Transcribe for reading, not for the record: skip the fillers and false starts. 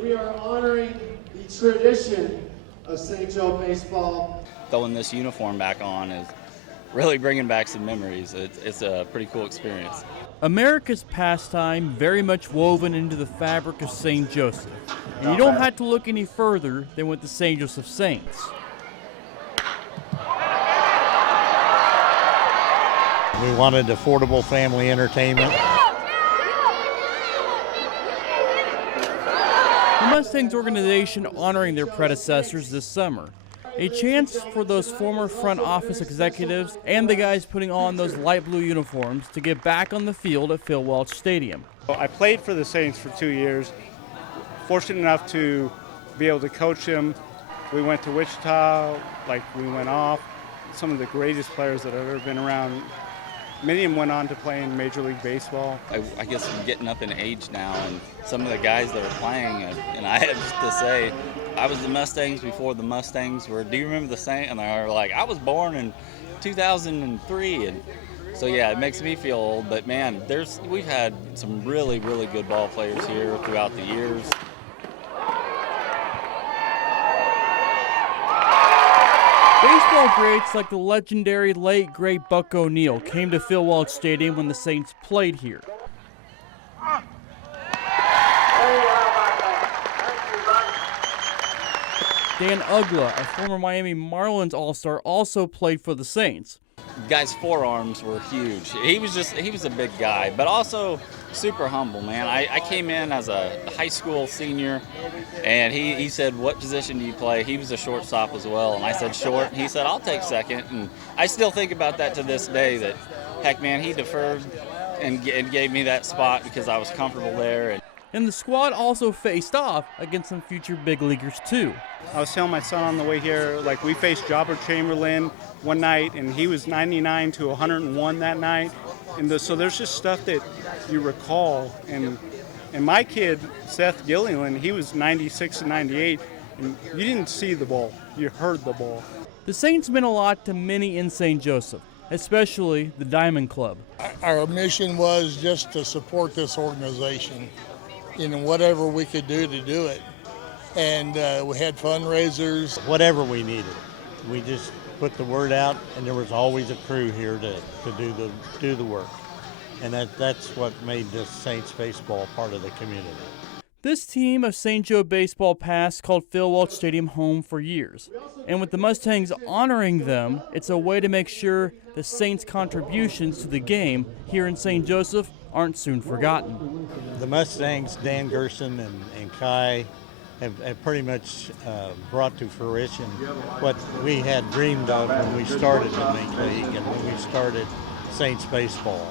We are honoring the tradition of St. Joe baseball. Throwing this uniform back on is really bringing back some memories. It's a pretty cool experience. America's pastime very much woven into the fabric of St. Joseph. And you don't have to look any further than with the St. Joseph Saints. We wanted affordable family entertainment. The Mustangs organization honoring their predecessors this summer. A chance for those former front office executives and the guys putting on those light blue uniforms to get back on the field at Phil Welch Stadium. I played for the Saints for 2 years. Fortunate enough to be able to coach them. We went to Wichita, we went off. Some of the greatest players that I've ever been around. Many of them went on to play in Major League Baseball. I guess I'm getting up in age now, and some of the guys that are playing, and I have to say, I was the Mustangs before the Mustangs were. Do you remember the Saints? And they were like, I was born in 2003, and so yeah, it makes me feel old. But man, we've had some really, really good ball players here throughout the years. Baseball greats like the legendary late great Buck O'Neil came to Phil Welch Stadium when the Saints played here. Dan Ugla, a former Miami Marlins All-Star, also played for the Saints. The guy's forearms were huge. He was a big guy, but also super humble, man. I came in as a high school senior, and he said, what position do you play? He was a shortstop as well, and I said short. He said, I'll take second, and I still think about that to this day, that, heck, man, he deferred and gave me that spot because I was comfortable there. And the squad also faced off against some future big leaguers, too. I was telling my son on the way here, we faced Jobber Chamberlain one night, and he was 99 to 101 that night. And so there's just stuff that you recall. And my kid, Seth Gilliland, he was 96 and 98, and you didn't see the ball, you heard the ball. The Saints meant a lot to many in St. Joseph, especially the Diamond Club. Our mission was just to support this organization in whatever we could do to do it. And we had fundraisers. Whatever we needed. We just put the word out, and there was always a crew here to do the work. And that's what made this Saints baseball part of the community. This team of St. Joe baseball past called Phil Welch Stadium home for years. And with the Mustangs honoring them, it's a way to make sure the Saints' contributions to the game here in St. Joseph aren't soon forgotten. The Mustangs, Dan Gerson and Kai, have pretty much brought to fruition what we had dreamed of when we started the Major League and when we started Saints baseball.